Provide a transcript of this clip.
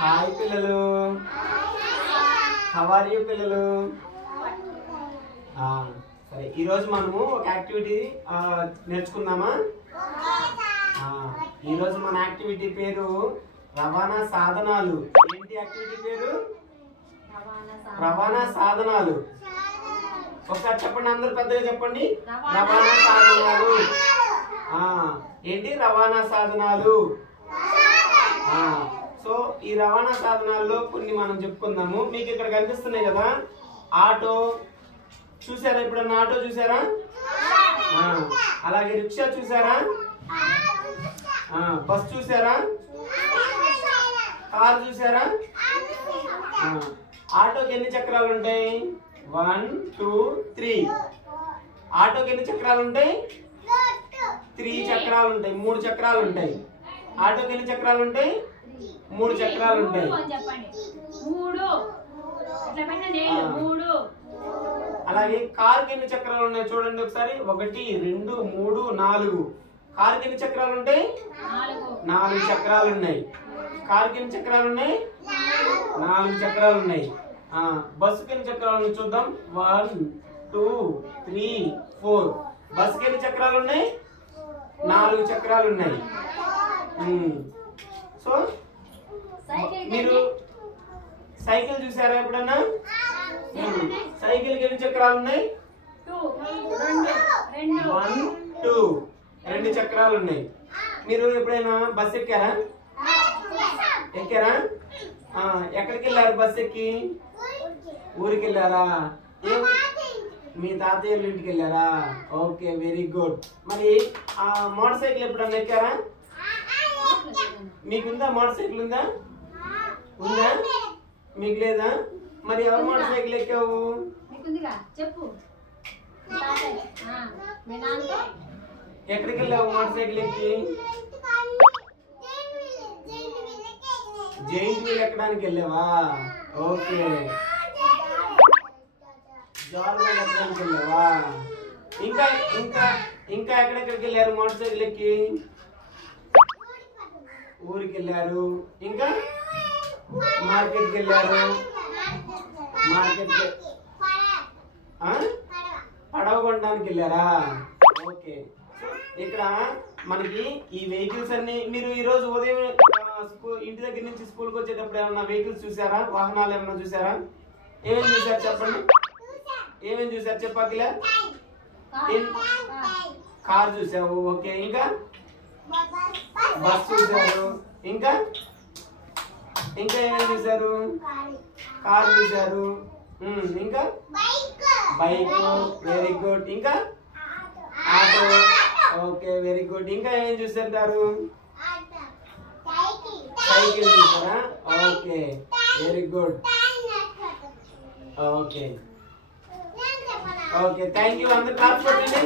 Hi పిల్లలు. How are you పిల్లలు? సరే, ఈరోజు మనము ఒక యాక్టివిటీ నేర్చుకుందామా? ఈరోజు మన యాక్టివిటీ పేరు రవాణా సాధనాలు. ఏంటి యాక్టివిటీ పేరు? రవాణా సాధనాలు. ఒకసారి చెప్పండి, అందరూ పెద్దగా చెప్పండి. రవాణా సాధనాలు. ఏంటి రవాణా సాధనాలు? సో ఈ రవాణా సాధనాల్లో కొన్ని మనం చెప్పుకుందాము. మీకు ఇక్కడ కనిపిస్తున్నాయి కదా, ఆటో చూసారా? ఎప్పుడన్నా ఆటో చూసారా? అలాగే రిక్షా చూసారా? బస్ చూసారా? కార్ చూసారా? ఆటోకి ఎన్ని చక్రాలు ఉంటాయి? 1 2 3. ఆటోకి ఎన్ని చక్రాలు ఉంటాయి? 3 చక్రాలు ఉంటాయి. 3 చక్రాలు ఉంటాయి. ఆటోకి ఎన్ని చక్రాలు ఉంటాయి? 3 చక్రాలు ఉంటాయి. అలాగే కార్కి ఎన్ని చక్రాలు ఉన్నాయి చూడండి ఒకసారి. 1 2 3 4. కార్కి ఎన్ని చక్రాలు ఉంటాయి? 4 చక్రాలు ఉన్నాయి. కార్కి ఎన్ని చక్రాలు ఉన్నాయి? 4 చక్రాలు ఉన్నాయి. బస్సుకి ఎన్ని చక్రాలు ఉన్నాయి చూద్దాం. 1 2 3 4. బస్సుకి ఎన్ని చక్రాలు ఉన్నాయి? 4 చక్రాలు ఉన్నాయి. సో మీరు సైకిల్ చూసారా ఎప్పుడన్నా? సైకిల్ కి ఎన్ని చక్రాలు ఉన్నాయి? 1 2. 2 చక్రాలు ఉన్నాయి. మీరు ఎప్పుడైనా బస్ ఎక్కారా? ఎక్కారా? ఎక్కడికి వెళ్ళారు బస్ ఎక్కి? ఊరికి వెళ్ళారా? మీ తాతయ్య ఇంటికి వెళ్ళారా? Okay, very good. మరి మోటార్ సైకిల్ ఎప్పుడన్నా ఎక్కారా? మీకుందా మోటార్ సైకిల్? ఉందా? మీకు లేదా? మరి ఎవరు మోటార్ సైకిల్ ఎక్కావు? ఎక్కడికి వెళ్ళావు మోటార్ సైకిల్ ఎక్కి? జైంట్ వీల్ ఎక్కడానికి వెళ్ళావా? ఓకే, జార్వల్ ఎక్కడానికి వెళ్ళావా? ఇంకా ఇంకా ఇంకా ఎక్కడెక్కడికి వెళ్ళారు మోటార్ సైకిల్ ఎక్కి? ఊరికి వెళ్ళారు. ఇంకా మార్కెట్కి వెళ్ళారు. మార్కెట్కి పడవ కొనడానికి వెళ్ళారా? ఓకే. ఇక్కడ మనకి ఈ వెహికల్స్ అన్ని మీరు ఈ రోజు ఉదయం ఇంటి దగ్గర నుంచి స్కూల్కి వచ్చేటప్పుడు ఏమన్నా వెహికల్స్ చూసారా? వాహనాలు ఏమన్నా చూసారా? ఏమేమి చూసారు చెప్పండి. ఏమేమి చూసారు చెప్పాకిలా? కార్ చూసావు. ఓకే, ఇంకా బస్ చూసారు. ఇంకా ఇంకా ఏమేమి చూసారు? కార్ చూసారు. ఇంకా బైక్. Very good. ఇంకా ఆటో. Okay, very good. ఇంకా ఏమేమి చూసారు? సైకిల్ చూసారా? Okay, very good. Okay okay, thank you. అందరు క్లాస్ కొట్టండి.